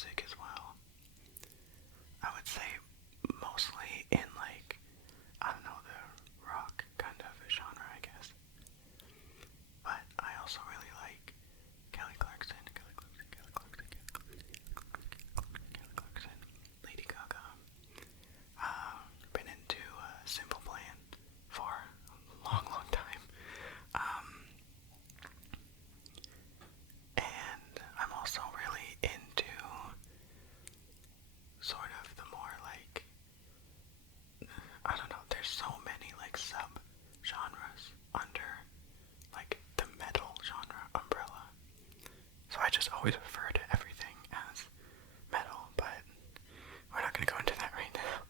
music as well. I would say mostly in like, I don't know, the rock kind of genre, I guess. But I also really like Kelly Clarkson, Lady Gaga. Been into Simple Plan for a long, long time. And I'm also really into sort of the more like, I don't know, there's so many like sub-genres under like the metal genre umbrella. So I just always refer to everything as metal, but we're not going to go into that right now.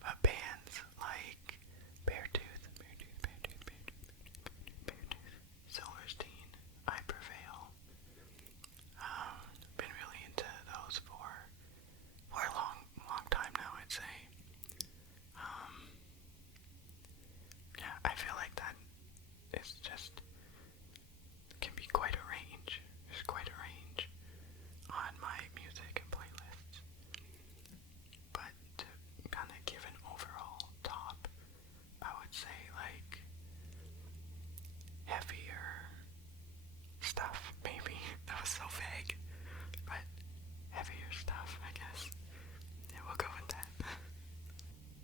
But bands like Beartooth, Silverstein, I Prevail. Been really into those for a long, long time now, I'd say. Yeah, I feel like that is just, can be quite a range. There's quite a range on my music and playlists. But to kind of give an overall top, I would say like heavier stuff, maybe. That was so vague. But heavier stuff, I guess. Yeah, we'll go with that.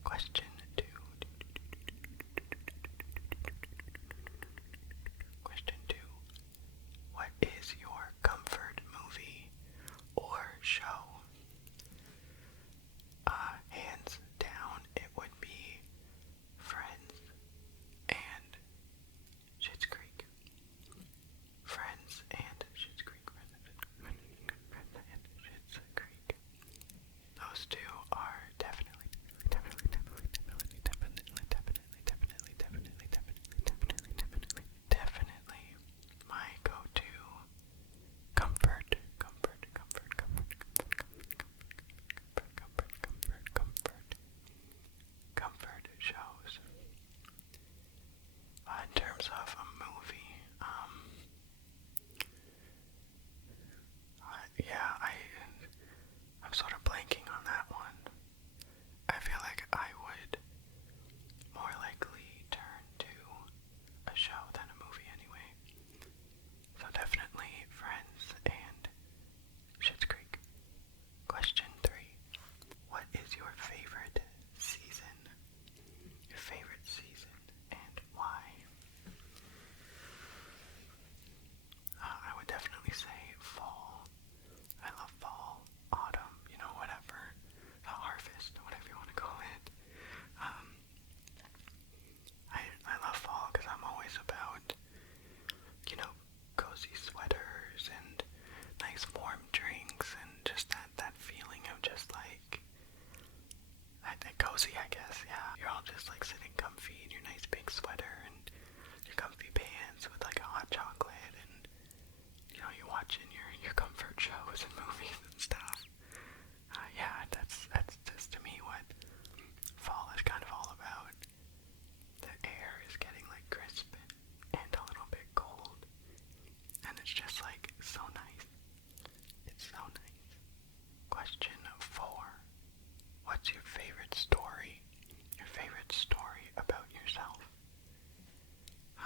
Question 2. Question 2. What is your comfort movie or show? Hands down, it would be Friends and Schitt's Creek. Friends and Schitt's Creek. Friends and Schitt's Creek. Those two are definitely my go-to comfort shows. In terms of a movie, I'm sort of blanking on that one. I feel like I would more likely turn to a show than a movie anyway. So definitely Friends and Schitt's Creek. Question 3. What is your favorite season? Your favorite season and why? I would definitely say fall. I love fall, autumn, whatever. Harvest, whatever you want to call it. I love fall because I'm always about, cozy sweaters and nice warm drinks and just that feeling of just like, that cozy, I guess, yeah. You're all just like sitting comfy in your nice big sweater and your comfy pants with like a hot chocolate and, you're watching your comfort shows and movies and stuff. Yeah, that's just to me what fall is kind of all about. The air is getting like crisp and a little bit cold, and it's just like so nice. It's so nice. Question 4. What's your favorite story? Your favorite story about yourself? I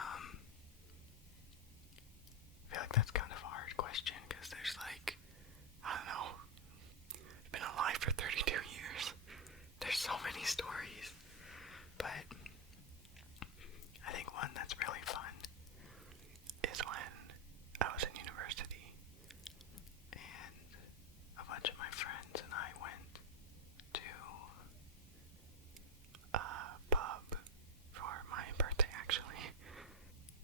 feel like that's kind of a hard question because there's like, I don't know, I've been alive for 32 years. There's so many stories. But I think one that's really fun is when I was in university and a bunch of my friends and I went to a pub for my birthday actually,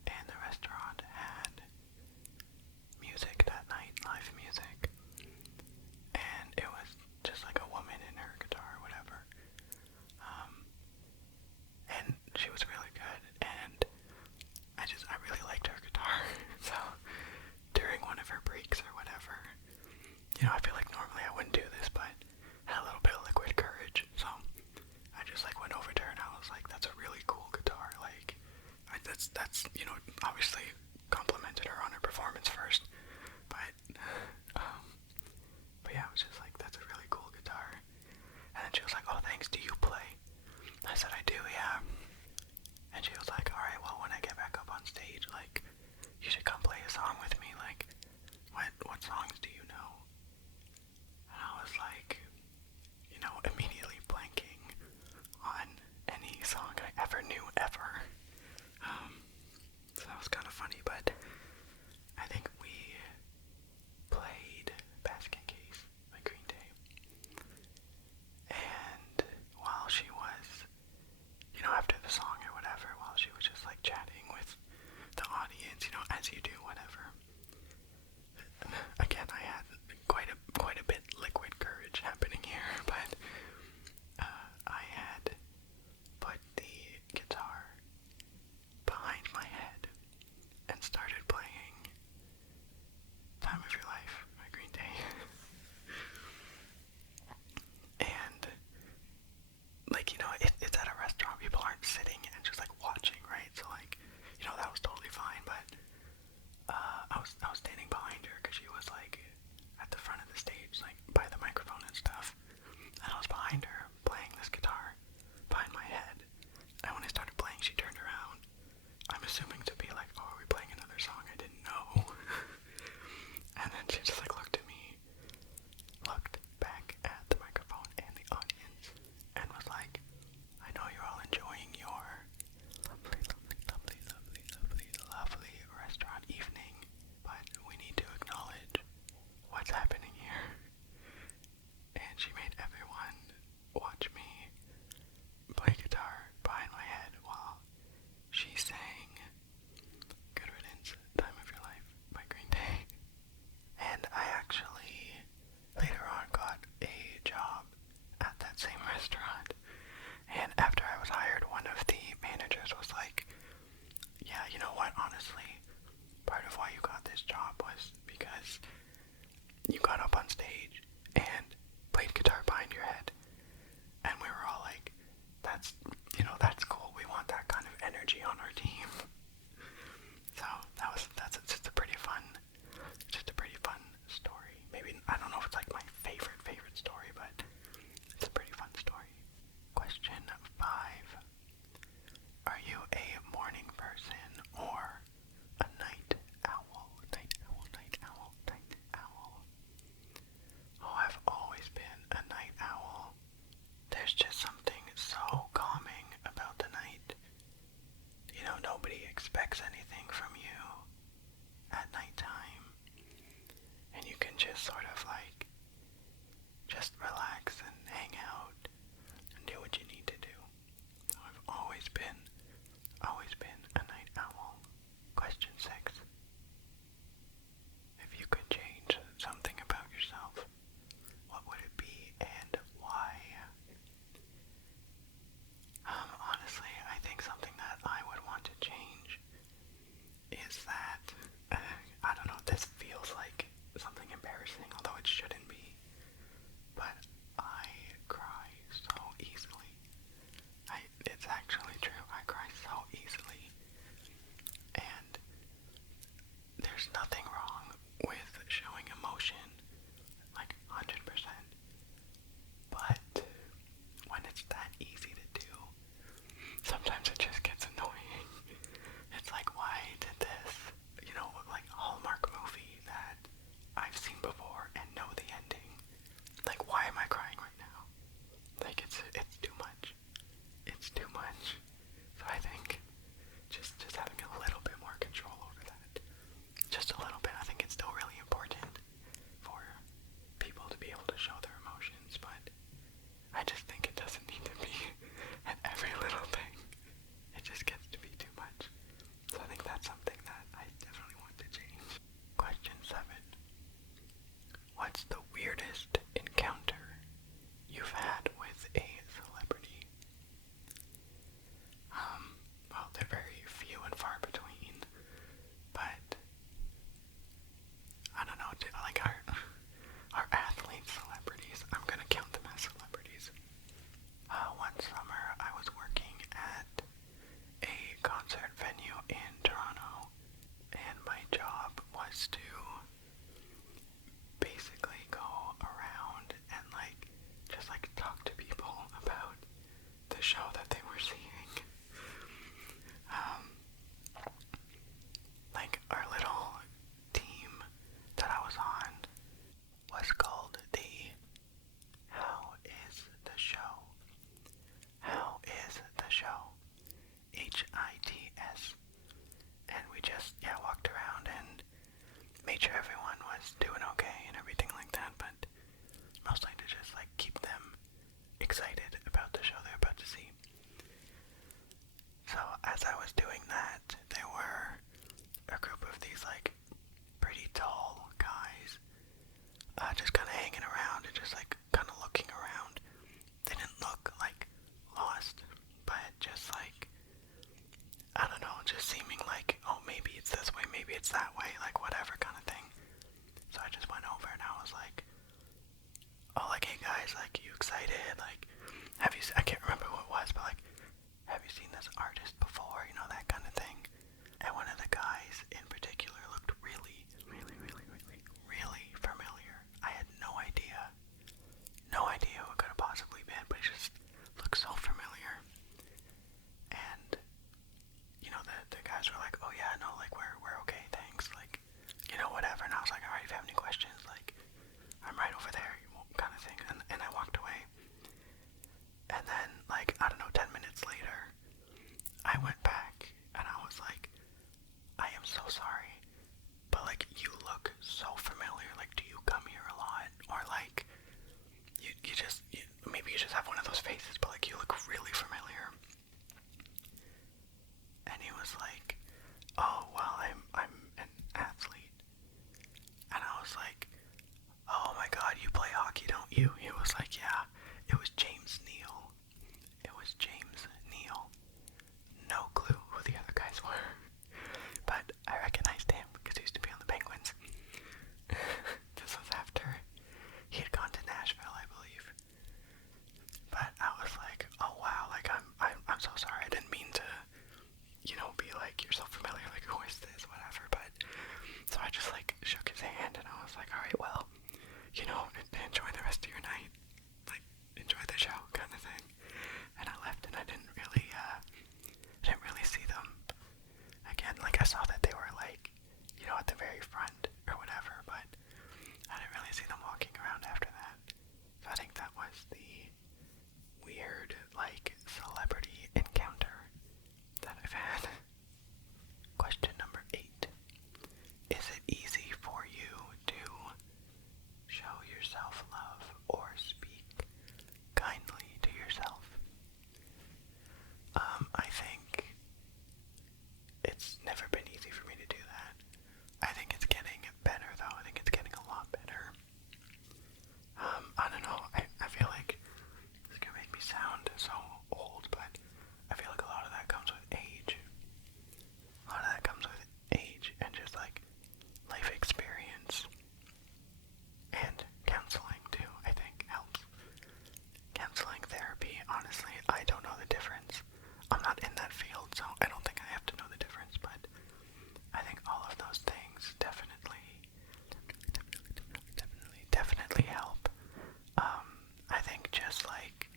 and the restaurant had music that night, live music, and it was just like a woman and her guitar or whatever, and she was really good, and I really liked her guitar, so during one of her breaks or whatever, I feel like normally I wouldn't do this, but I had a little bit of liquid courage, so I just like went over to her and I was like, that's a really cool guitar, like, that's obviously complimented her on her performance first, but yeah, I was just Time of Your Life by Green Day. And, like, it's at a restaurant. People aren't sitting and just, like, watching, right? So, like, that was totally fine, but I was standing behind her because she was, like, at the front of the stage, like, by the microphone and stuff. And I was behind her, playing this guitar, behind my head. And when I started playing, she turned around. I'm assuming to be like, oh, are we playing another song? I didn't know. And then she just, like, looked at me, looked back at the microphone and the audience, and was like, I know you're all enjoying your lovely, lovely, lovely, lovely, lovely, lovely restaurant evening, but we need to acknowledge what's happening here. And she made everyone watch me play guitar behind my head while she sang Good Riddance, Time of Your Life by Green Day. And I actually later on got a job at that same restaurant. And after I was hired, one of the managers was like, yeah, you know what, honestly, part of why you got this job was because you got up on stage and played guitar behind your head. And we were all like, that's cool. We want that kind of energy on our team. So that's just a pretty fun story. Maybe, I don't know if it's like my favorite story, but it's a pretty fun story. Question 5. Are you a morning person or a night owl? Night owl, night owl, night owl. Oh, I've always been a night owl. There's just something so calming about the night. Nobody expects anything from you at nighttime. And you can just sort of like, just relax and hang out and do what you need to do. I've always been a night owl. Question 6. If you could change something about yourself, what would it be and why? Honestly, I think something that I would want to change is that, I don't know, this feels like something embarrassing, although it shouldn't be, but I cry so easily. It's actually true, I cry so easily, and there's nothing wrong with showing emotion, like 100%, but when it's that easy to do, sometimes it just gets annoying. It's like, why did this, like a Hallmark movie that I've seen before and know the ending, like, why am I crying right now? Like, it's too much. It's too much. So I think just having a little bit more control over that, just a little bit. I think it's still really important for people to be able to show their emotions, but I just think it doesn't need to be at every little thing. It just gets to be too much. So I think that's something that I definitely want to change. Question 7. What's the weirdest encounter you've had with a celebrity? Well, they're very few and far between, but I don't know, like our athlete celebrities, I'm gonna count them as celebrities. One summer I was working at a concert venue in Toronto, and my job was to basically go around and just talk to people about the show that they were seeing. Our little team that I was on was called the How is the Show? How is the Show? HITS. And we just, walked around and made sure everyone was doing okay and everything like that, but mostly to just keep them excited about the show they're about to see. So as I was doing that, there were a group of these pretty tall guys just kind of hanging around and just kind of looking around. They didn't look lost, but just I don't know, just seeming oh, maybe it's this way, maybe it's that way, whatever kind of thing. questions, like, I'm right over there, kind of thing. And I walked away. And then, like, I don't know, 10 minutes later, I went back and I was like, I am so sorry, but like, you look so familiar. Like, do you come here a lot? Or like, maybe you just have one of those faces, but like, you look really familiar. And he was like, oh, well, I'm an athlete. And I was like, oh my god, you play hockey, don't you? He was like, yeah, it was James Neal. It was James Neal. No clue who the other guys were. But I recognized him because he used to be on the Penguins. This was after he had gone to Nashville, I believe. But I was like, oh wow, like I'm so sorry. I didn't mean to, be like, you're so familiar, like, who is this, whatever. But so I just like shook his hand and I was like, all right, well, enjoy the rest of your night, like, enjoy the show, kind of thing. And I left, and I didn't really see them again. Like, I saw that they were like, at the very front or whatever, but I didn't really see them walking around after that. So I think that was the weird, like, celebrity encounter that I've had. Question number 8. Is it easy for you to show yourself love or speak kindly to yourself? I think it's never been easy for me to do that. I think it's getting better, though. I think it's getting a lot better. I don't know. I feel like this is gonna make me sound so old, but I feel like a lot of that comes with age. A lot of that comes with age and just like life experience. And counseling too, I think, helps. Counseling, therapy, honestly, I don't know the difference. I'm not in that field, so I don't think I have to know the difference, but I think all of those things definitely help. I think just like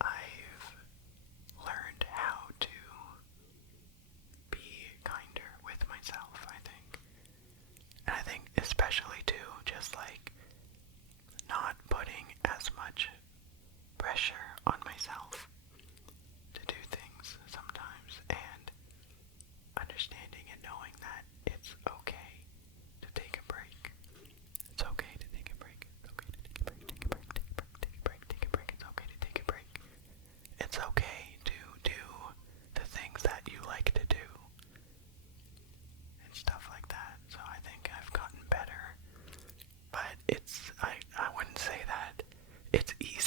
I've learned how to be kinder with myself, I think. And I think especially too, just like not putting as much pressure on myself to do things sometimes, and understanding and knowing that it's okay to take a break. It's okay to take a break. It's okay to take a break, take a break, take a break, take a break, take a break. It's okay to take a break. It's okay to do the things that you like to do and stuff like that. So I think I've gotten better. But I wouldn't say that it's easy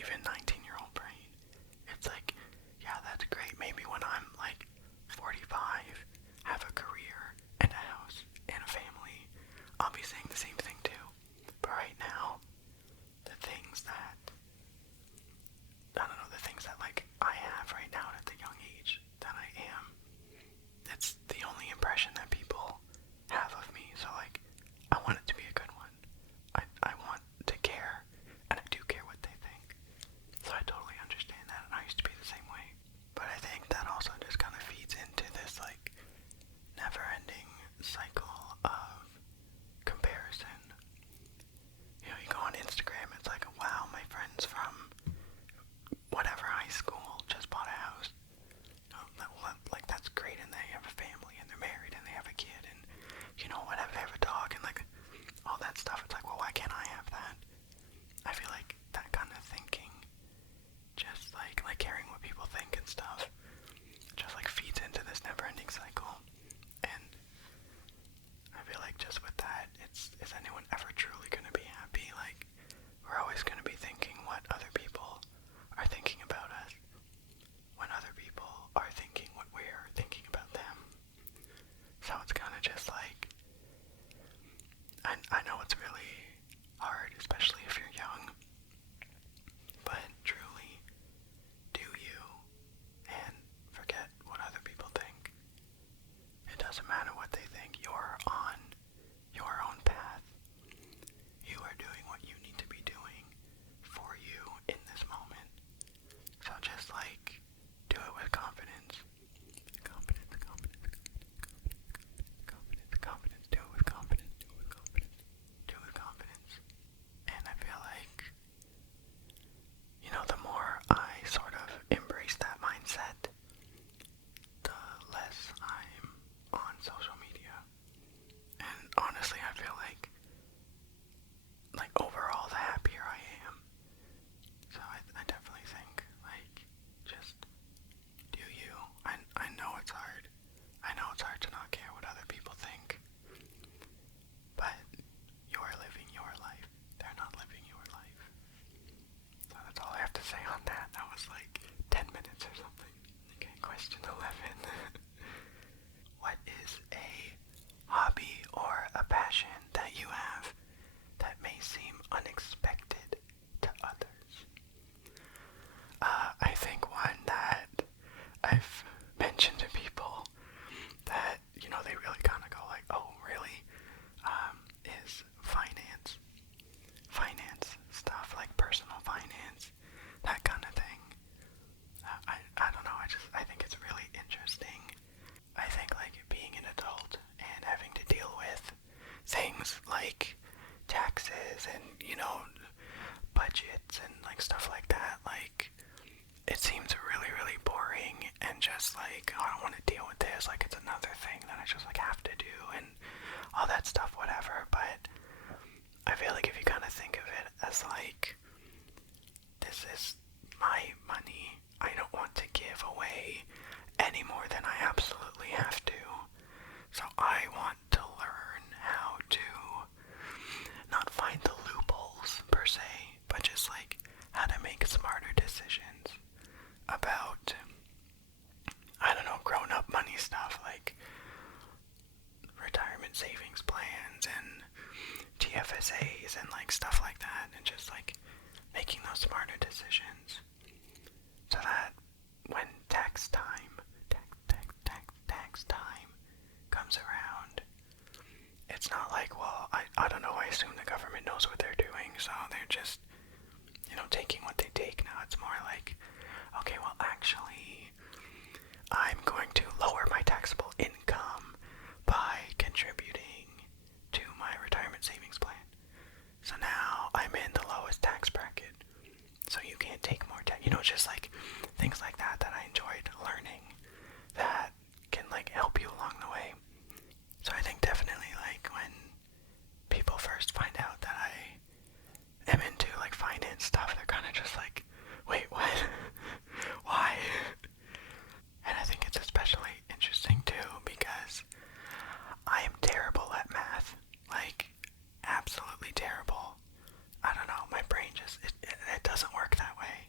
even 19-year-old brain. It's like, yeah, that's great. Maybe when I'm like 45, have a career and a house and a family, I'll be saying the same thing too. But right now, the things that, I don't know, the things that like I have right now at the young age that I am, it's the only impression that people have of me. So like, I want it to be a good one. I want to care, and I do care what they think. So I totally understand that, and I used to be the same way. But I think that also just kind of feeds into this like never-ending cycle of comparison. You know, you go on Instagram, it's like, wow, my friends from whatever high school just bought a house. Like, that's great, and they have a family, and they're married, and they have a kid, and you know, whatever, they have a dog, and like all that stuff. It's like, well, why can't I have that? I feel like that kind of thinking, just like caring what people think and stuff, just like feeds into this never-ending cycle. And I feel like just with that, is anyone ever truly gonna be happy? Like, we're always gonna be thinking what other people are thinking about us, when other people are thinking what we're thinking about them. So it's kind of just like, I know it's really hard, especially if you're young, but truly, do you, and forget what other people think. It doesn't matter what they think. You're on your own path. You are doing what you need to be doing for you in this moment. So just like, do it with confidence. Confidence, confidence, confidence, confidence. Do it with confidence. Do it with confidence. Do it with confidence. And I feel like, you know, the more I sort of embrace that mindset, the less I'm on social media. And honestly, I feel like overall, the happier I am. So I definitely think, like, just do you. I know it's hard. I know it's hard to not care what other people think. But you're living your life. They're not living your life. So that's all I have to say on that. That was like 10 minutes or something. Okay, question 11. What is a hobby or a passion that you have that may seem unexpected to others? I think one that I've mentioned to people that, you know, they really kind of go like, oh, really? Is finance. Finance stuff, like personal finance, that kind of thing. I don't know, I think it's really interesting. I think like being an adult and having to deal with things like taxes and, you know, budgets and like stuff like that, like it seems really, really boring and just like, oh, I don't want to deal with this, like it's another thing that I just like have to do and all that stuff, whatever. But I feel like if you kind of think of it as like, this is my money, I don't want to give away any more than I absolutely have to. So I want to learn how to not find the loopholes per se, but just like how to make smarter decisions about, I don't know, grown up money stuff like retirement savings plans and TFSAs and like stuff like that, and just like making those smarter decisions so that when tax time comes around, it's not like, well, I don't know, I assume the government knows what they're doing, so they're just, you know, taking what they take. Now it's more like, okay, well, actually, I'm going to lower my taxable income by contributing to my retirement savings plan. So now I'm in the lowest tax bracket, so you can't take more tax. You know, just like things like that that I enjoyed learning that can like help you along the way. So I think definitely like when people first find out that I am into like finance stuff, they're kind of just like, wait, what? Why? And I think it's especially interesting too because I am terrible at math, like absolutely terrible. I don't know, my brain just, it doesn't work that way.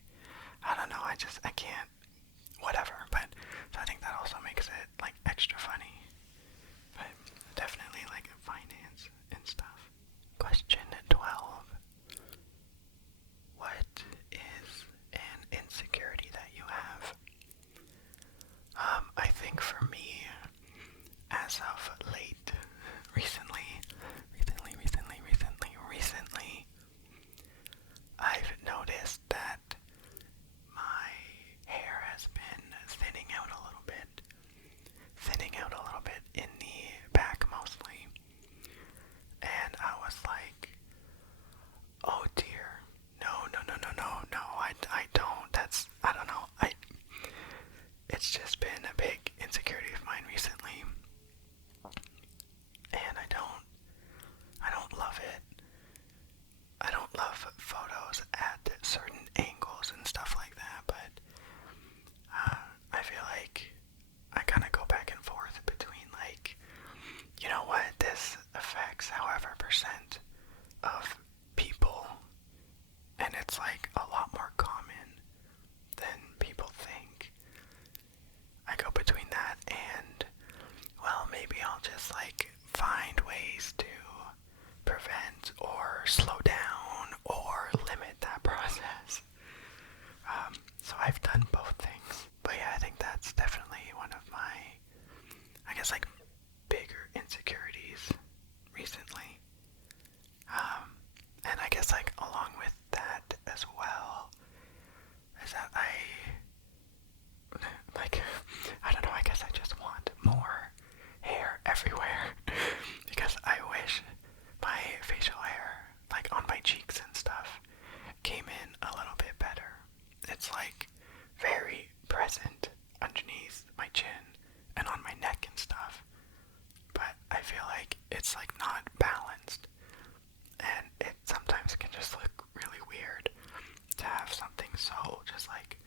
was like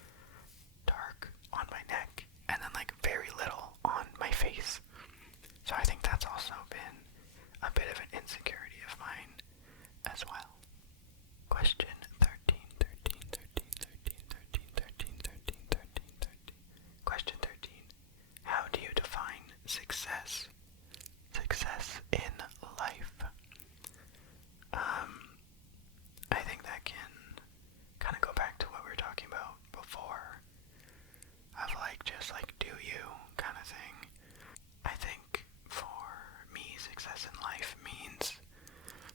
dark on my neck and then like very little on my face. So I think that's also been a bit of an insecurity of mine as well. Question 13, 13, 13, 13, 13, 13, 13, 13, 13. Question 13. How do you define success? Success in life. I think that can kind of go back to what we were talking about before, of like just like do you kind of thing. I think for me, success in life means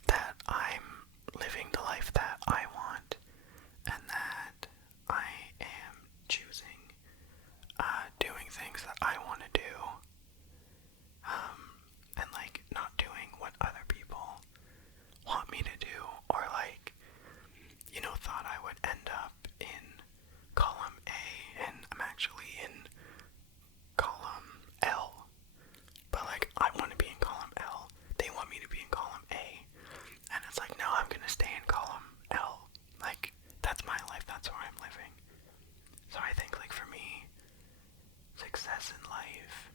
that I'm living the life that I want and that I am choosing doing things that I want to do, and like not doing what other people want me to do, or like, thought I would end up in column A and I'm actually in column L, but like I want to be in column L, they want me to be in column A, and it's like, no, I'm gonna stay in column L. Like, that's my life, that's where I'm living. So I think like for me, success in life,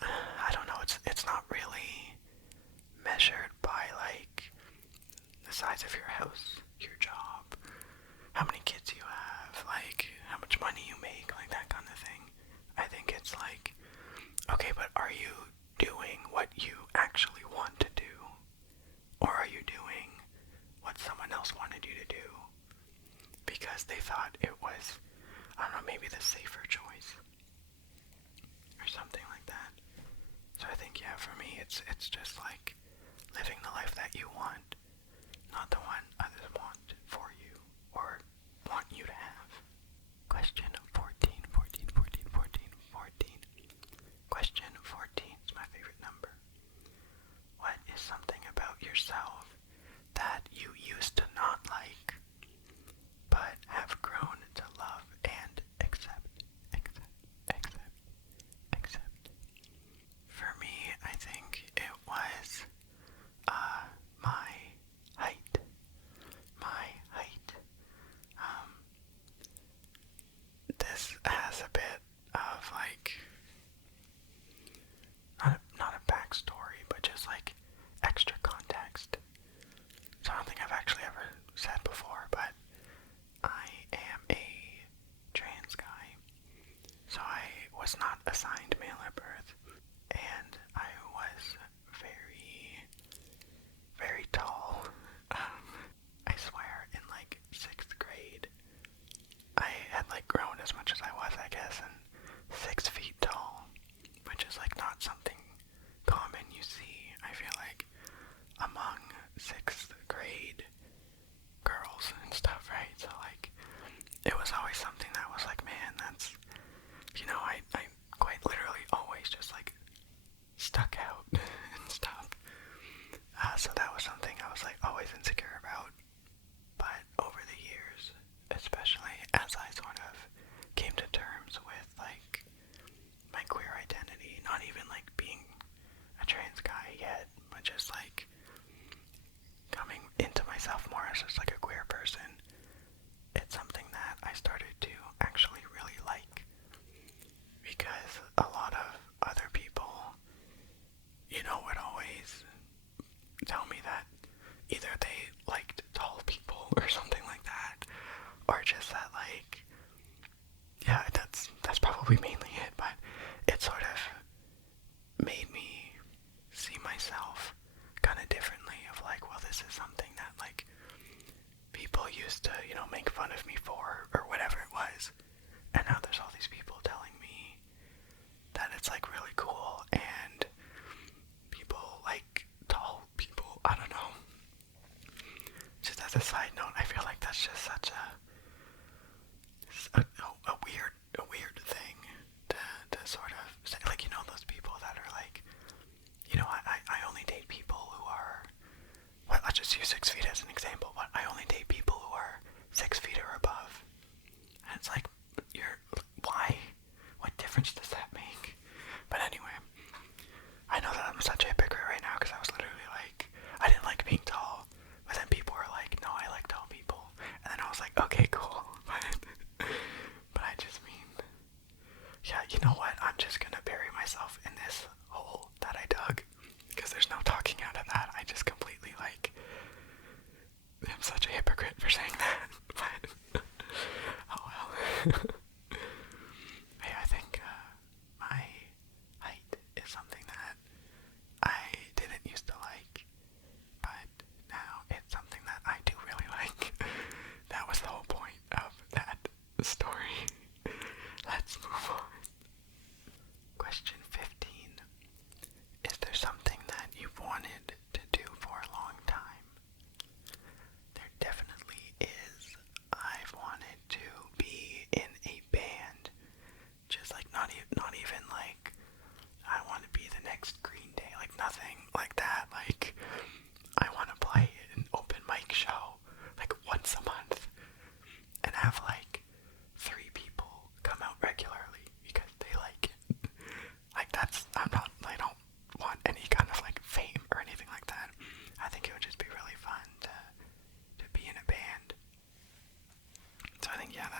I don't know, it's not really measured by like the size of your house, your job, how many kids you have, like how much money you make, like that kind of thing. I think it's like, okay, but are you doing what you actually want to do? Or are you doing what someone else wanted you to do because they thought it was, I don't know, maybe the safer choice or something like that? So I think, yeah, for me, it's just like living the life that you want, not the one others want for you or want you to have. Question 14, 14, 14, 14, 14. Question 14 is my favorite number. What is something about yourself that you used to not like, but have grown to love and accept? For me, I think it was my height. This has a bit of like, not a backstory, but just like extra context. So I don't think I've actually ever said before, but I am a trans guy. So I was not assigned male at birth, and I was very, very tall. I swear, in like 6th grade, I had like grown as much as I was, I guess, and 6 feet tall, which is like not something common you see, I feel like, among 6th grade girls and stuff, right? So like, it was always something that was like, man, that's, I quite literally always just like stuck out and stuff. So that was something I was like always insecure about. But over the years, especially as I sort of came to terms with like my queer identity, not even like being a trans guy yet, but just like coming into myself more as just like a queer person, it's something that I started to actually really like, because a lot of other people, would always tell me that either they liked tall people or something like that, or just that like, yeah, that's probably mainly it, but it sort of made me see myself kind of differently, of like, well, this is something that like people used to, make fun of me for, or whatever it was, and now there's all these people telling me that it's like really cool, and people like tall people. I don't know. Just as a side note, I feel like that's just such a weird thing to sort of say, like, those people that are like, I only date people who are, well, let's just use 6 feet as an example, but I only date people who are 6 feet or above. And it's like, why? What difference does that make? But anyway, I know that I'm such a hypocrite right now, because I was literally like, I didn't like being tall, but then people were like, no, I like tall people. And then I was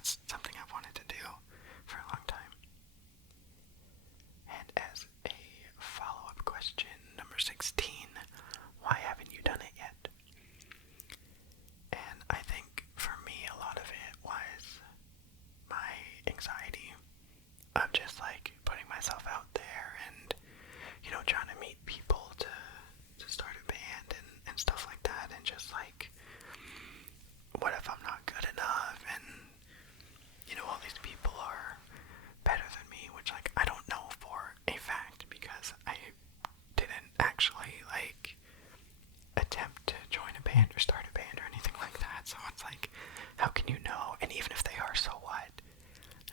that's something I've wanted to do for a long time. And as a follow-up question, number 16, why haven't you done it yet? And I think for me, a lot of it was my anxiety of just like putting myself out there and, trying to meet people to start a band and stuff like that, and just like, what if I'm not good enough, and all these people are better than me, which like I don't know for a fact because I didn't actually like attempt to join a band or start a band or anything like that. So it's like, how can you know? And even if they are, so what?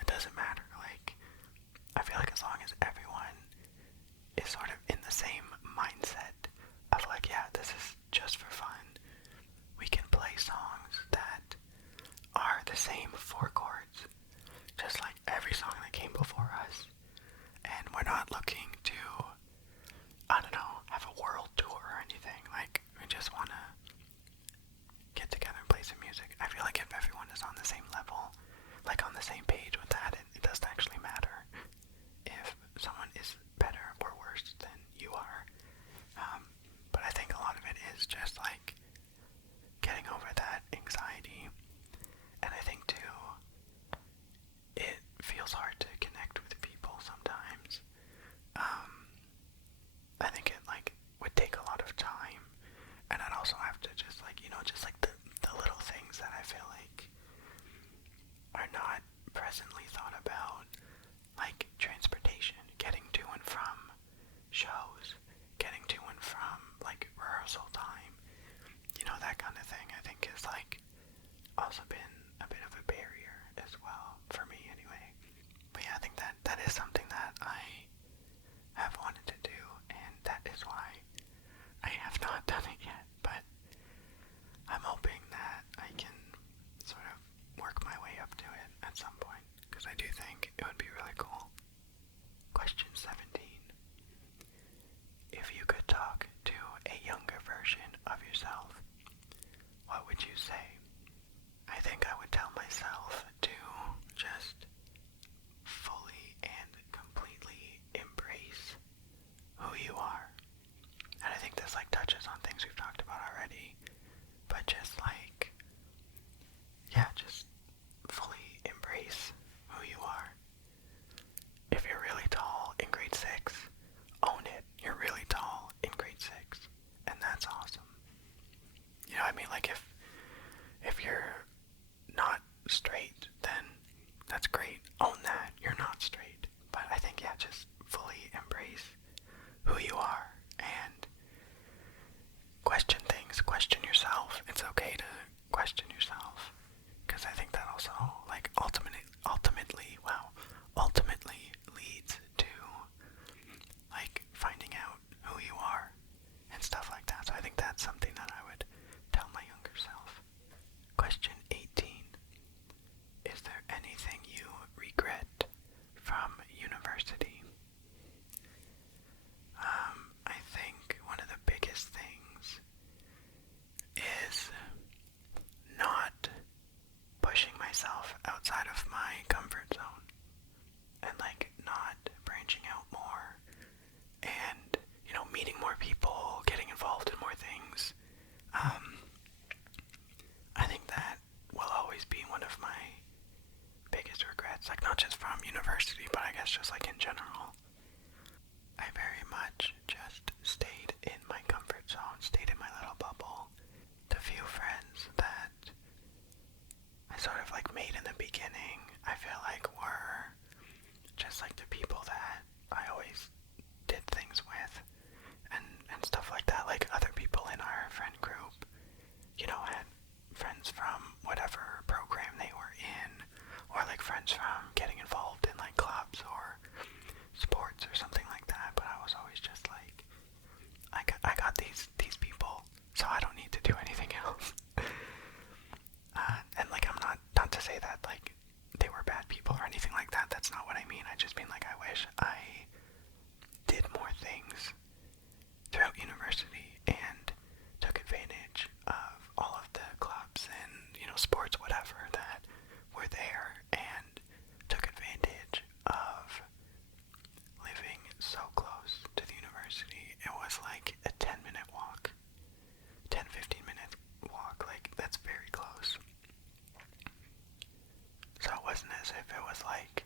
It doesn't matter. Like, I feel like as long as everyone is sort of in the same mindset of like, yeah, this is just for fun, we can play songs that are the same four chords, just like every song that came before us. And we're not looking to, I don't know, have a world tour or anything. Like, we just want to get together and play some music. I feel like if everyone is on the same level, like on the same page with that, it doesn't actually matter if someone is better or worse than you are. But I think a lot of it is just like getting over that anxiety. And I think too, it feels hard to connect with people sometimes. I think it like would take a lot of time, and I'd also have to just like, just like the little things that I feel like are not presently thought about, like transportation, getting to and from shows, getting to and from like rehearsal time, that kind of thing, I think is like also been a bit of a barrier as well, for me anyway. But yeah, I think that is something that I have wanted to do, and that is why I have not done it yet, but I'm hoping that I can sort of work my way up to it at some point, because I do think it would be really cool. Question 17. If you could talk to a younger version of yourself, what would you say? I think I would tell myself to just fully and completely embrace who you are. And I think this like touches on things we've talked about already, but just like, yeah, just fully embrace who you are. If you're really tall in grade 6, own it. You're really tall in grade 6, and that's awesome. I mean, like if you're not straight, then that's great. Own that. You're not straight. But I think, yeah, just fully embrace who you are and question things. Question yourself. It's okay to question yourself, because I think that also, like, ultimately leads to, like, finding out who you are and stuff like that. So I think that's something that I would tell my younger self. Question 18. Is there anything you regret from university? I think one of the biggest things is not pushing myself outside of my comfort zone, and like not branching out more, and meeting more people, getting involved in more things. I think that will always be one of my biggest regrets, like not just from university, but I guess just like in general. I very much just stayed in my comfort zone, stayed in my little bubble. The few friends that I sort of like made in the beginning, I feel like were just like the people that I always did things with, and stuff like that. Like other people in our friend group, had friends from whatever program they were in, or like friends from getting involved in like clubs or sports or something like that. But I was always just like, I got these people, so I don't need to do anything else. And like, I'm not to say that like they were bad people or anything like that. That's not what I mean. I just mean like I wish I did more things throughout university and took advantage of all of the clubs and sports, whatever, that were there, suppose if it was like,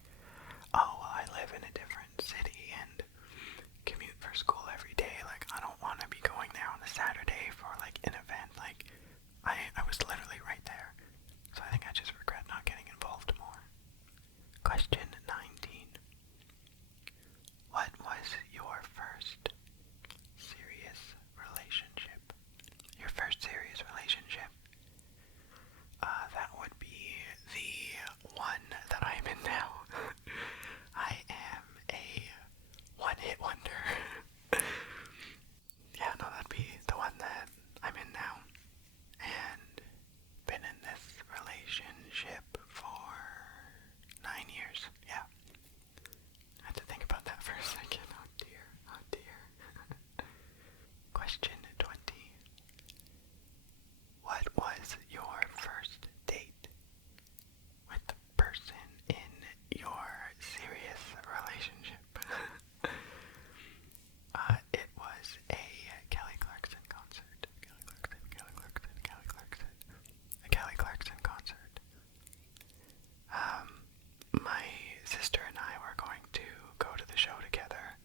oh, well, I live in a different city and commute for school every day, like, I don't want to be going there on a Saturday for, like, an event. Like, I was literally right there. So I think I just regret not getting involved more. Question 19. What was your first serious relationship? Your first serious relationship? That would be the one that I'm in now. I am a one-hit wonder. Yeah, no, that'd be the one that I'm in now. And been in this relationship for 9 years. Yeah. I had to think about that for a second. Oh dear. Oh dear. Question 20. What was your first date with the person in your serious relationship? It was a Kelly Clarkson concert. A Kelly Clarkson concert. My sister and I were going to go to the show together,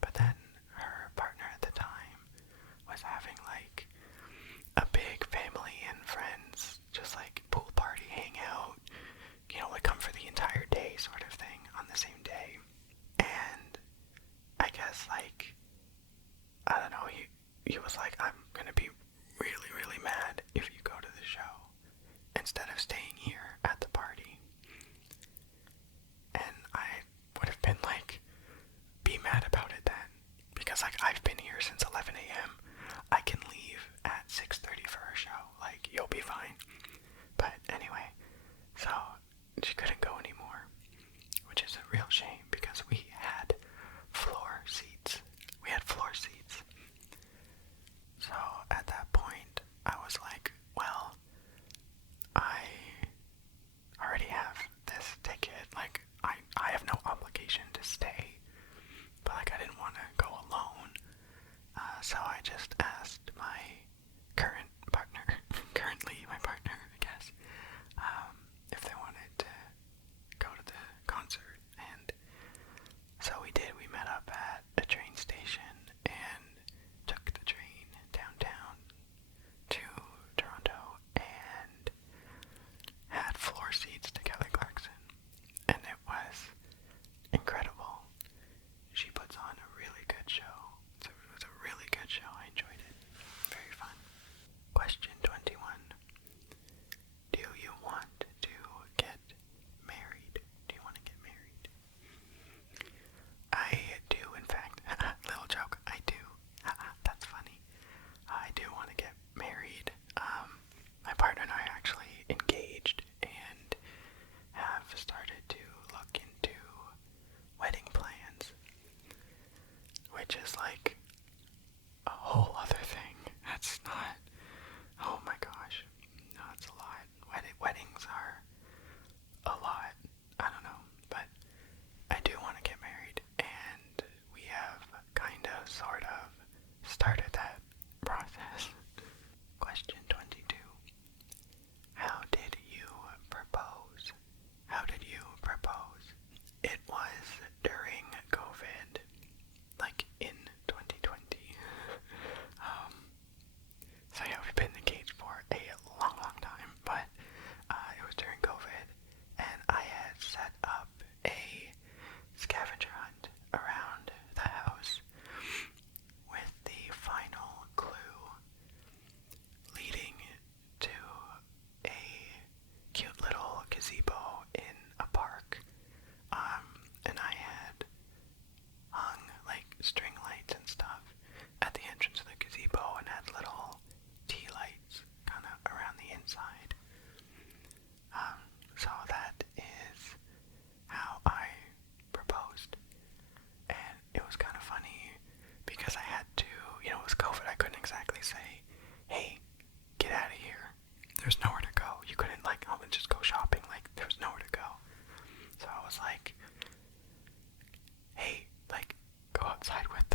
but then her partner at the time was having like a big family and friends, just like pool party, hangout, like come for the entire day sort of thing on the same day. And I guess like, I don't know, he was like, I'm gonna be really, really mad if you go to the show instead of staying here at the party. And I would have been like, be mad about it then. Because like, I've been here since 11 a.m. I can leave at 6:30 for a show. Like, you'll be fine. But anyway, so she couldn't go anymore, which is a real shame because we had floor seats. So at that point, I was like, well, I already have this ticket. Like, I have no obligation to stay, but like, I didn't want to go alone. So I just asked my currently my partner, I guess, if they wanted to go to the concert. And so we did. We met up at a train station and took the train downtown to Toronto and had floor seats to Kelly Clarkson. And it was incredible. She puts on a really good show. It was a really good show. I enjoyed it. Very fun. Question 21. Do you want to get married? Do you want to get married? I do, in fact. Little joke. I do. That's funny. I do want to get married. My partner and I are actually engaged and have started to look into wedding plans, which is like a whole other thing. That's not, oh my gosh, no, it's a lot. Weddings are a lot. I don't know, but I do want to get married, and we have kind of, sort of, started that process. Question 22. How did you propose? How did you propose? It was during COVID, like in 2020. So yeah, we've been engaged for a long, long time, but it was during COVID, and I had set up a scavenger hunt around the house with the final clue leading to a cute little gazebo in a park. And I had hung like string lights and stuff at the entrance of the gazebo and had little tea lights kind of around the inside. So that is how I proposed. And it was kind of funny because I had to, it was COVID, I couldn't exactly say, hey, get out of here. There's nowhere to go. You couldn't like, oh, just go shopping. Like, there was nowhere to go. So I was like, hey, like, go outside with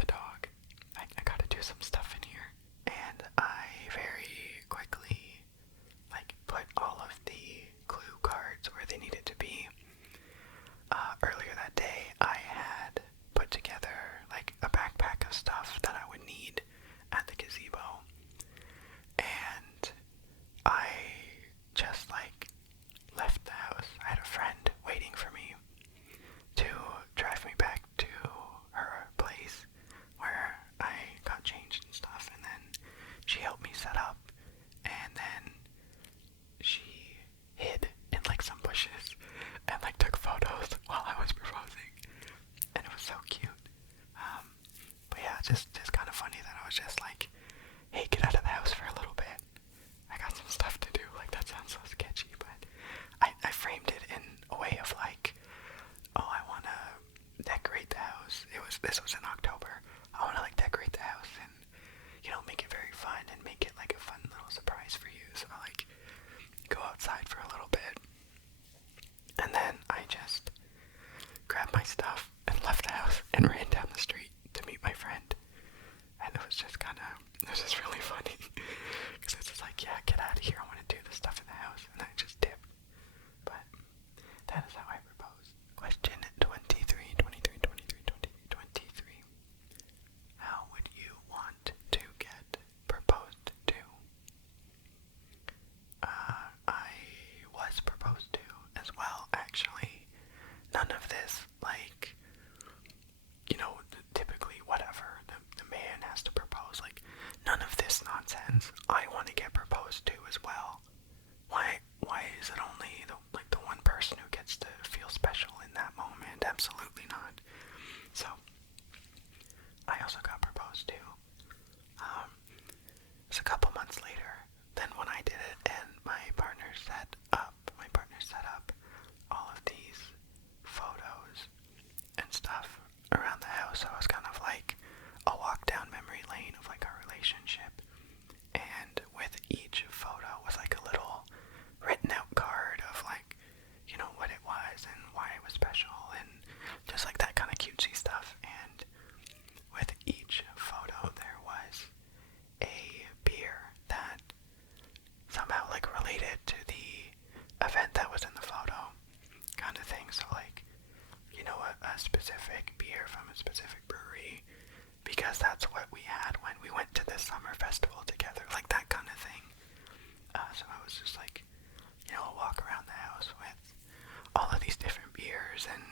pictures and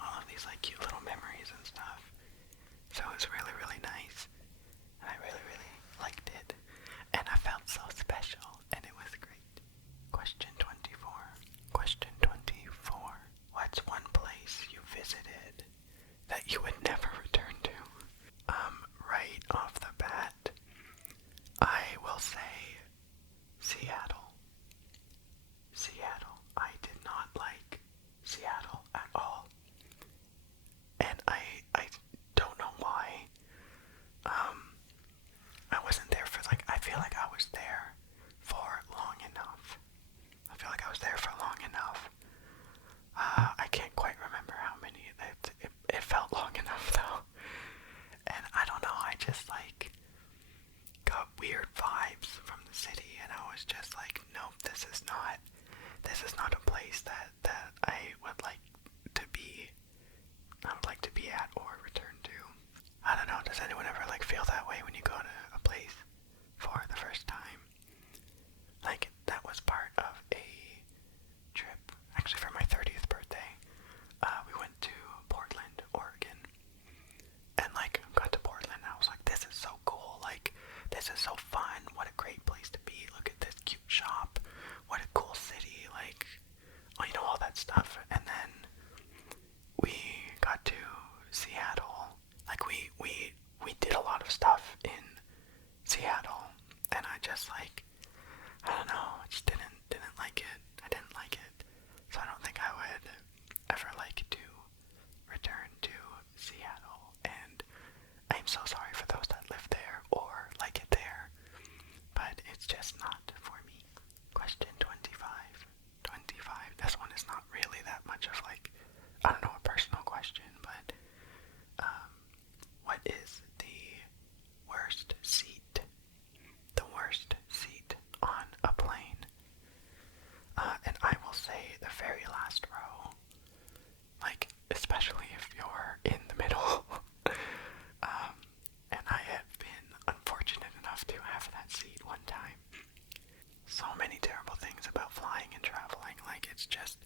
all of these like cute little memories and stuff. So it was really, really nice. And I really, really liked it. And I felt so special, and it was great. Question 24. Question 24. What's one place you visited that you would never return to? Right off the bat, I will say Seattle. Seattle. I did not like Seattle at all. And I don't know why. I wasn't there for I feel like I was there for long enough. I feel like I was there for long enough. I can't quite remember how many. It felt long enough though. And I don't know, I just got weird vibes from the city, and I was just like, nope, this is not a place that I would like to be. I would like to be at or return to. I don't know, does anyone ever feel that way when you go to a place for the first time? That was part of a trip, actually for my 30th birthday. We went to Portland, Oregon, and got to Portland, and I was like, this is so cool, this is so fun, what a great place to be, look at this cute shop, what a cool city, all that stuff. And then we got to Seattle, we did a lot of stuff in Seattle, and I just I don't know, I just didn't like it. I didn't like it. So I don't think I would ever like to return to Seattle. And I'm so sorry for those that live there or like it there, but it's just not for me. Question 25. 25. This one is not really that much of I don't know, a personal question, but what is the worst seat? The worst seat on a plane? And I will say the very last row, especially if you're in the middle. And I have been unfortunate enough to have that seat one time. So many terrible things about flying and traveling, it's just,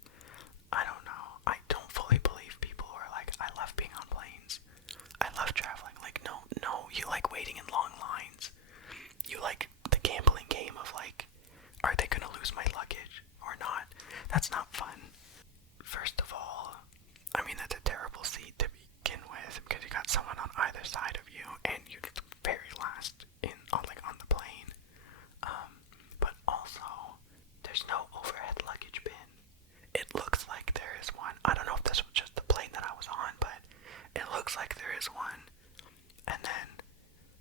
I don't know, I don't fully believe people who are I love being on planes, I love traveling. No, you like waiting in long lines, you like the gambling game of are they gonna lose my luggage or not? That's not fun. First of all, I mean, that's a terrible seat to begin with, because you got someone on either side of you, and you're the very last on the plane. But also, there's no overhead luggage bin. It looks like there is one. I don't know if this was just the plane that I was on, but it looks like there is one. And then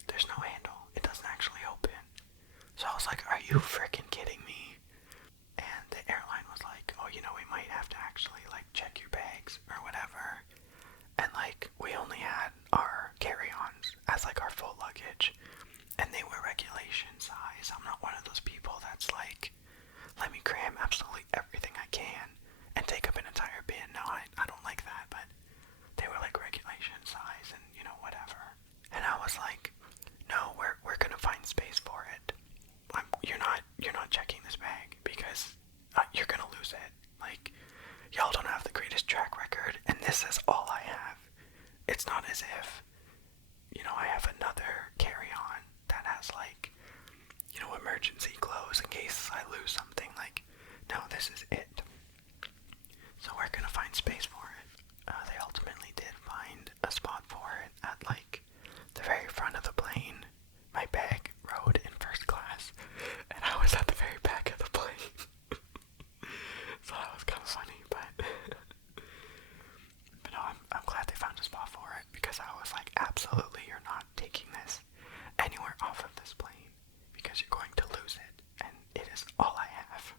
there's no handle. It doesn't actually open. So I was like, are you freaking kidding me? And the airline was like, oh, we might have to actually check your bags or whatever. And we only had our carry-ons as our full luggage, and they were regulation size. I'm not one of those people that's let me cram absolutely everything I can and take up an entire bin. No, I don't like that, but they were regulation size and whatever. And I was like, no, we're gonna find space for it. You're not checking this bag, because you're gonna lose it. Y'all don't have the greatest track record, and this is all I have. It's not as if I have another carry-on that has emergency clothes in case I lose something. No, this is it. So we're gonna find space for it. They ultimately did find a spot for it at the very front of the plane. My bag rode in first class, and I was at the very back of the plane. So that was kind of funny, but no, I'm glad they found a spot for it, because I was like, absolutely, you're not taking this anywhere off of this plane, because you're going to lose it, and it is all I have.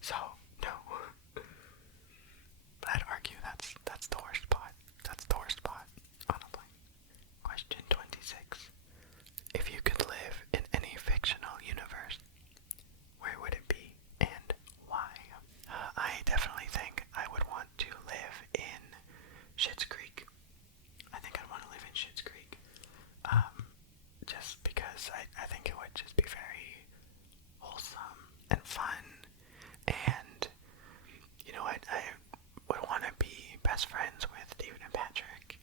So, no. best friends with David and Patrick,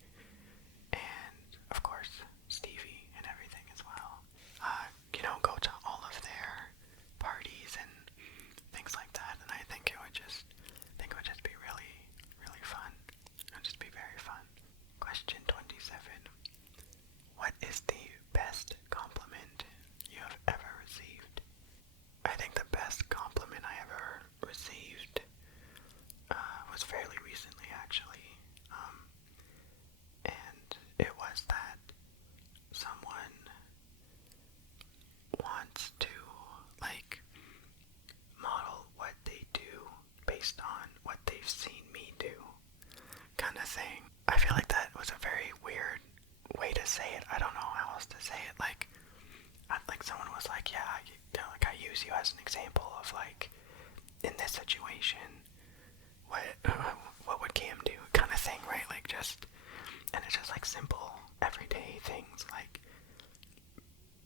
and of course Stevie and everything as well. Go to all of their parties and things like that, and I think it would just be really, really fun. It would just be very fun. Question 27. What is the best compliment you have ever received? I think the best compliment I ever received was fairly recently, actually. And it was that someone wants to, like, model what they do based on what they've seen me do, kind of thing. I feel like that was a very weird way to say it. I don't know how else to say it. Like someone was like, yeah, like I use you as an example of like, in this situation, what would Cam do, kind of thing, right? Like and it's just like simple, everyday things, like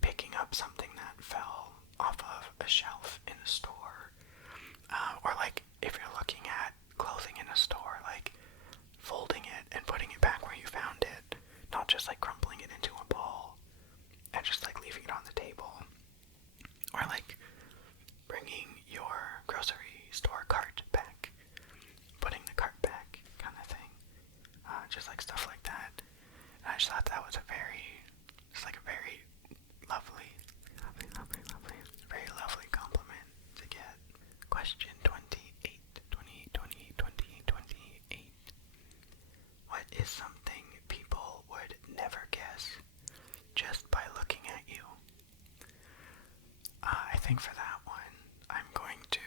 picking up something that fell off of a shelf in a store, or like if you're looking at clothing in a store, like folding it and putting it back where you found it, not just like crumpling it into a ball and just like leaving it on the table, or like bringing your grocery store cart back, putting the cart back, kind of thing, just like stuff like that. And I just thought that was a very lovely, very lovely compliment to get. Question 28. What is something people would never guess just by looking at you? I think for that one, I'm going to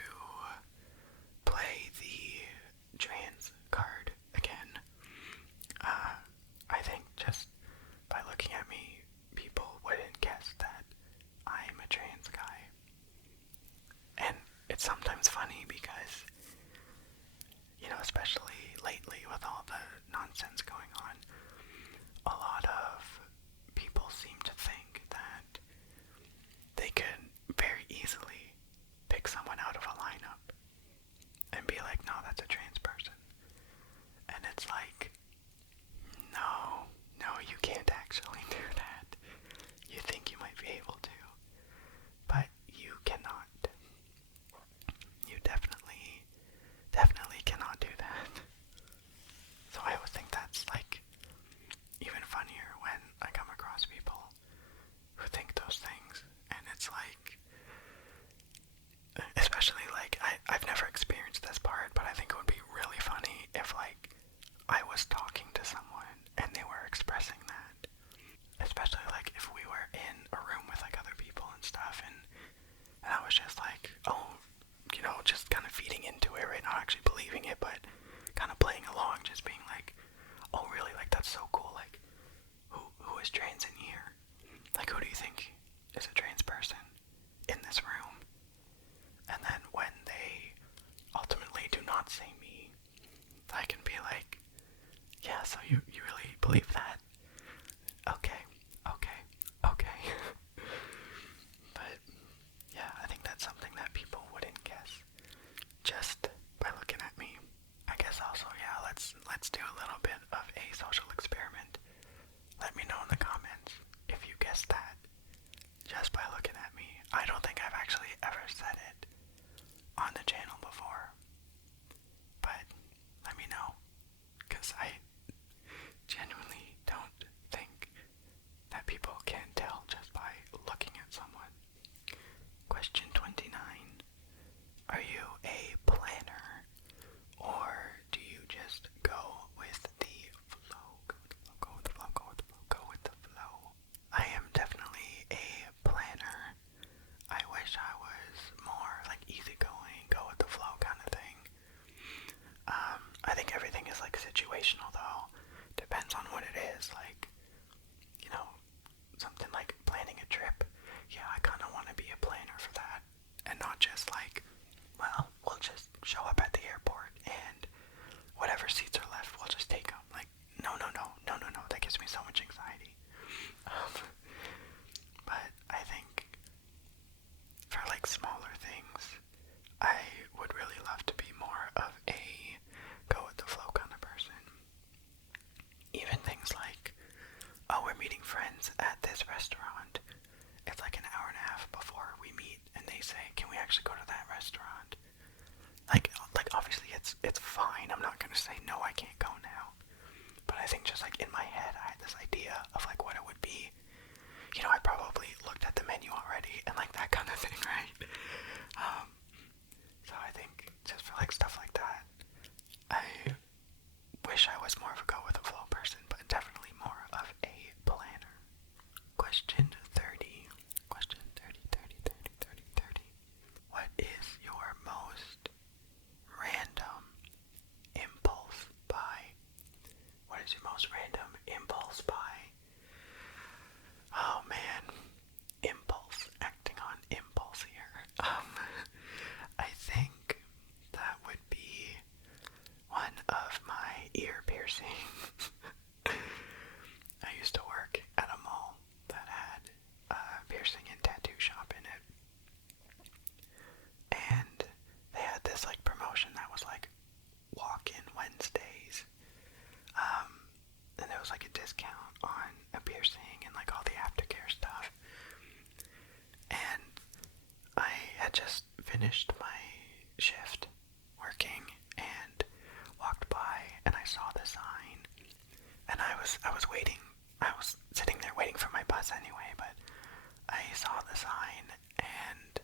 play the trans card again. I think just by looking at me, people wouldn't guess that I'm a trans guy. And it's sometimes funny because, especially lately with all the nonsense going on, a lot of people seem to think that they could very easily pick someone out of a lineup and be like, no, that's a trans person. And it's like, no, you can't actually do that. You think you might be able to, but you cannot. You definitely cannot do that. So I always think that's like even funnier when I come across people who think those things, and it's like, especially like I've never experienced this part, but I think it would be really funny if like I was talking to someone and they were expressing that, especially like if we were in a room with like other people and stuff, and I was just like, oh, just kind of feeding into it, right? Not actually believing it, but kind of playing along, just being like, oh really, like that's so cool, like who is trans in here? Like who do you think is a trans person in this room? And then when they ultimately do not say me, I can be like, yeah, so you really believe that? Okay. But yeah, I think that's something that people wouldn't guess just by looking at me. I guess also, yeah, let's do a little bit of a social experiment. Let me know in the comments if you guessed that just by looking at me. I don't think I've actually ever said it on the channel before, but let me know, because I genuinely don't think that people can tell just by looking at someone. Question 29. Are you a planner, or do you just go with the flow? Go with the flow. I am definitely a planner. I wish I was more like easygoing, go with the flow kind of thing. I think everything is like situational though. Depends on what it is. Like, something like planning a trip. Yeah, I kind of want to be a planner for that. And not just like, well, we'll just show up at the airport and whatever seats are left, we'll just take them. Like, no. That gives me so much anxiety. But I think for like smaller things, I would really love to be more of a go with the flow kind of person. piercing. I used to work at a mall that had a piercing and tattoo shop in it. And they had this like promotion that was like walk-in Wednesdays. And there was like a discount on a piercing and like all the aftercare stuff. And I had just finished my shift working and walked by and I saw the sign. And I was waiting. I was sitting there waiting for my bus anyway, but I saw the sign and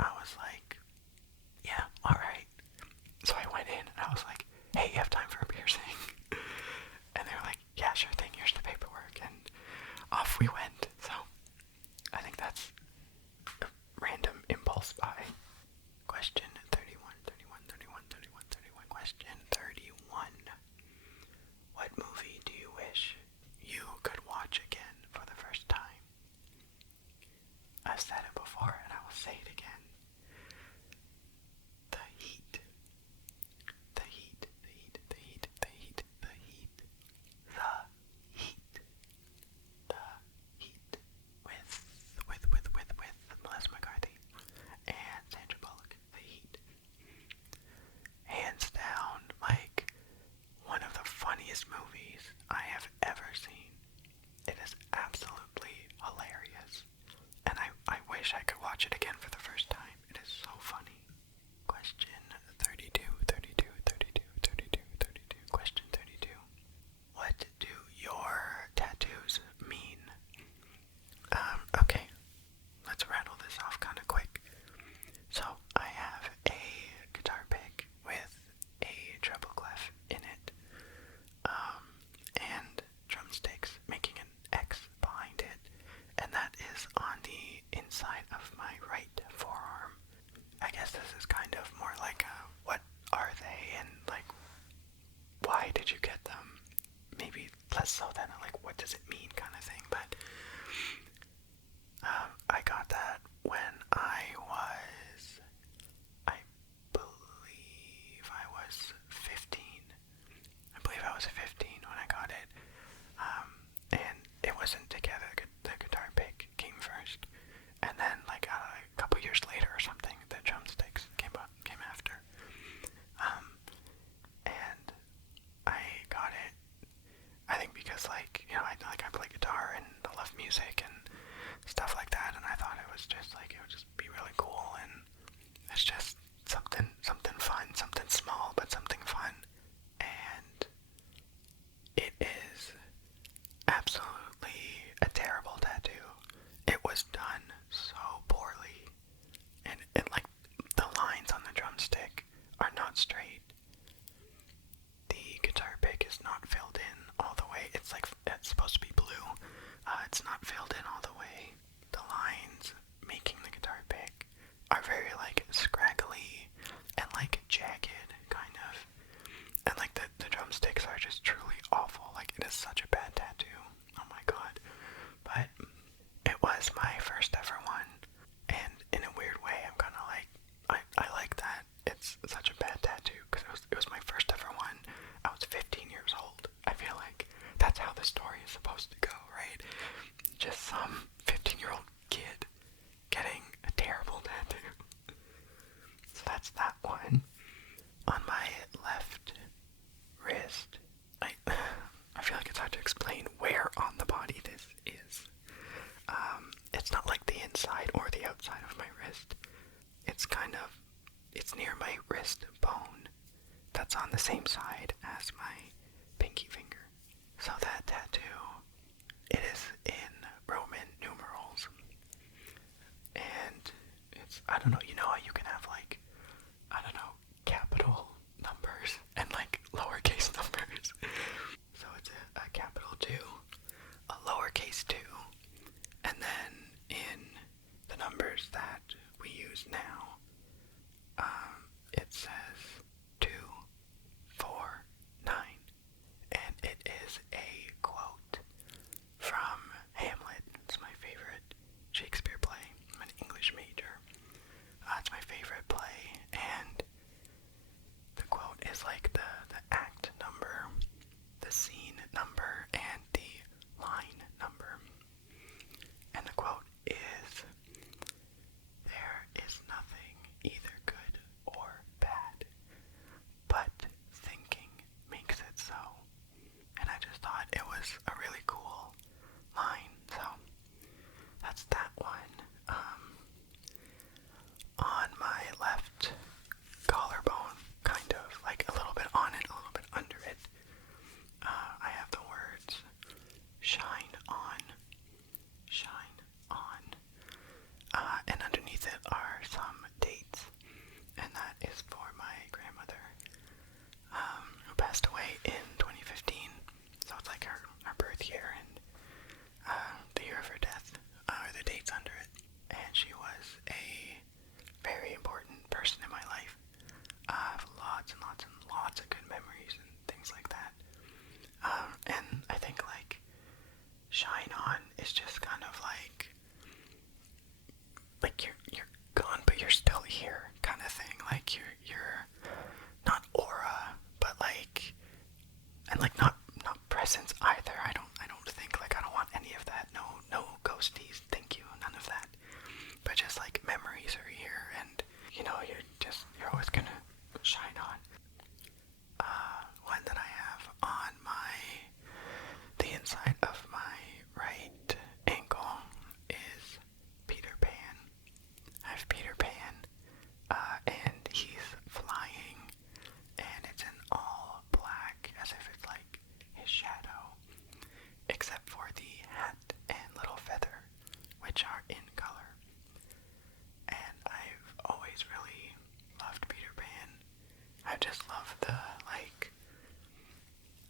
I was like, yeah, alright. So I went in and I was like, hey, you have time for a piercing? And they were like, yeah, sure thing, here's the paperwork. And off we went. So I think that's a random impulse buy. Question 31. Question 31. What movie do you wish you could watch again for the first time? I've said it before and I will say it again. The Heat. The Heat. The Heat. The Heat. The Heat. The Heat. The Heat. The Heat. With Melissa McCarthy and Sandra Bullock. The Heat. Hands down, like, one of the funniest movies I have ever seen. It is absolutely hilarious. And I wish I could watch it again for the first time. It is so funny. Question 32. Question 32. What do your tattoos mean? Okay. Let's rattle this off kind of quick. So, I have a guitar pick with a treble clef in it, and drumsticks making an X behind it, and that is on the inside of my right forearm. I guess this is kind of more like a, what are they, and like, why did you get them? Maybe less so than a, like, what does it mean kind of thing, but I got that when I believe I was 15. I believe I was 15 when I got it. And it wasn't together. The guitar pick came first. And then, like, a couple years later or something, the drumsticks came after. And I got it, I think because, like, you know, I play guitar and I love music and stuff like that, and I thought it was just, like, it would just be really cool, and it's just something fun, something small, but something fun. And it is absolutely a terrible tattoo. It was done so poorly, and like, the lines on the drumstick are not straight. The guitar pick is not filled in all the way. It's like, it's supposed to be blue. It's not filled in all the way. The lines making the guitar pick are very, like, scraggly and, like, jagged, kind of. And, like, the drumsticks are just truly awful. Like, it is such a bad tattoo. Oh my god. But it was my first ever one. And in a weird way, I'm kind of like, I like that it's such a bad tattoo, because it was my first ever one. I was 15 years old. I feel like that's how the story is supposed to go, right? Just some 15-year-old kid getting a terrible tattoo. So that's that one. On my left wrist, I feel like it's hard to explain where on the body this is. It's not like the inside or the outside of my wrist. It's near my wrist bone. That's on the same side as my pinky finger. So that tattoo, it is in Roman numerals. And it's, I don't know, you know how you can have, like, I don't know, capital numbers and, like, lowercase numbers. So it's a capital 2, a lowercase 2, and then in the numbers that we use now, it says 2, 4, 9, and it is a quote from Hamlet. It's my favorite Shakespeare play. I'm an English major. It's my favorite play, and the quote is like the act number was a really cool line. So that's that one. On my left collarbone, kind of like a little bit on it, a little bit under it, I have the words shine on, shine on. And underneath it are some dates, and that is for my grandmother, who passed away in 2015. So it's like her birth year and the year of her death, are the dates under it. And she was a very important person in my life. I have lots and lots and lots of good memories and things like that. And I think like shine on is just kind of like you're gone but you're still here kind of thing. Like you're not aura, but like, and like not presence either. I don't think, like, I don't want any of that. No ghosties, thank you, none of that. But just like memories are here, and you know, you're always gonna shine on. One that I have on the inside of my right ankle is Peter Pan. I have Peter Pan, and he's flying, and it's in all black, as if it's like his shadow, except for the hat and little feather, which are in color. And I've always really loved Peter Pan. I just love the, like,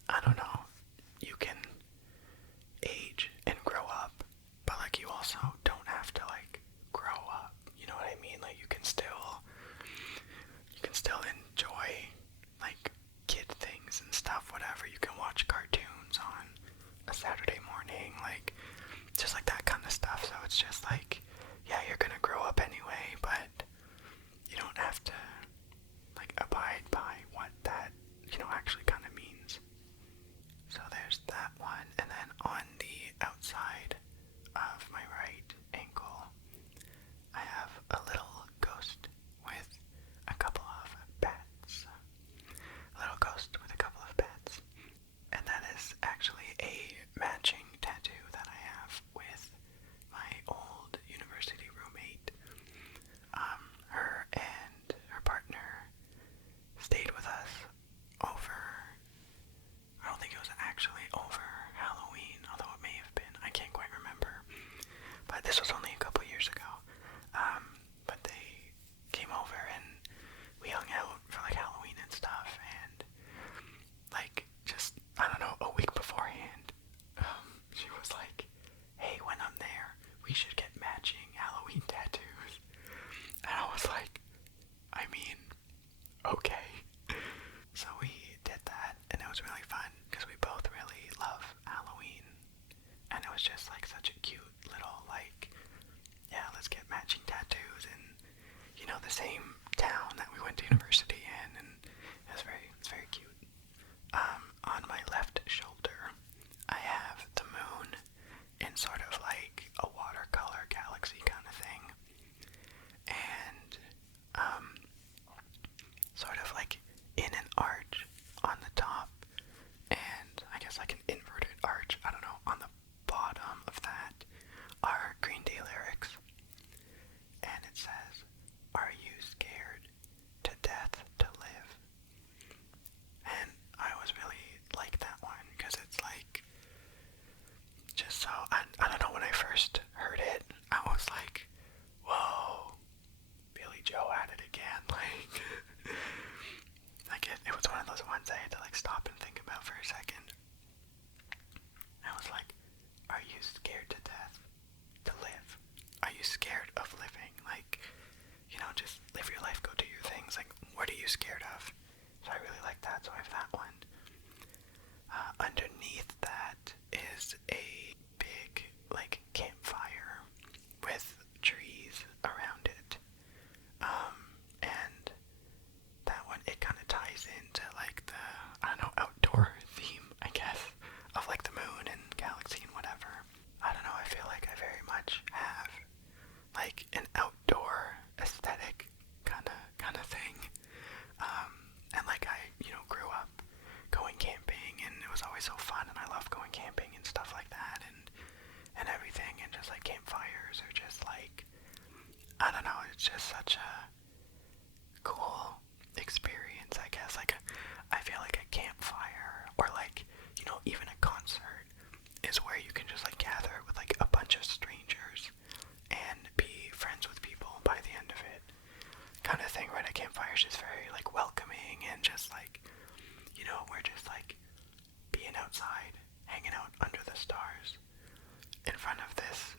I don't know, you can age and grow up, but like you also don't have to like grow up, you know what I mean? Like you can still enjoy like kid things and stuff, whatever. You can watch cartoons on a Saturday morning, like just like that kind of stuff. So it's just like, yeah, you're gonna grow up anyway, but you don't have to like abide by what that, you know, actually kind of means. So there's that one. And then on the outside of my right ankle, I have a little ghost with a couple of bats. A little ghost with a couple of bats. And that is actually a matching tattoo that I have with my old university roommate. Her and her partner stayed with us over, I don't think it was actually over Halloween, although it may have been, I can't quite remember. But this was only a couple years ago. But they came over and we hung out for like Halloween and stuff, and like just, I don't know, a week beforehand, she was like, hey, when I'm there, we should get matching Halloween tattoos. And I was like, I mean, okay. So we did that, and it was really fun, because we both really love Halloween. And it was just like such a cute little, like, yeah, let's get matching tattoos in, you know, the same town that we went to university in, and it's very cute. On my left shoulder, I have the moon in sort of like a watercolor galaxy kind of thing, and sort of like in an arch on the top, and I guess like an inverted arch, I don't know, on the bottom of that are Green Day lyrics, and it says, are you scared to death to live? And I was really like that one, because it's like, just so, I don't know, when I first heard it, I was like, whoa, Billy Joe at it again, like it was one of those ones I had to like stop and think about for a second. I was like, are you scared to death to live? Are you scared of living? Like, you know, just live your life, go do your things. Like, what are you scared of? So I really like that, so I have that one. Underneath that is a big, like, campfire with trees around it. And that one, it kind of ties into, like, the, I don't know, outdoor theme, I guess, of, like, the moon and galaxy and whatever. I don't know, I feel like I very much have, like, an outdoor aesthetic kind of thing. And, like, I, you know, grew up going camping, and it was always so fun, and I like being outside, hanging out under the stars, in front of this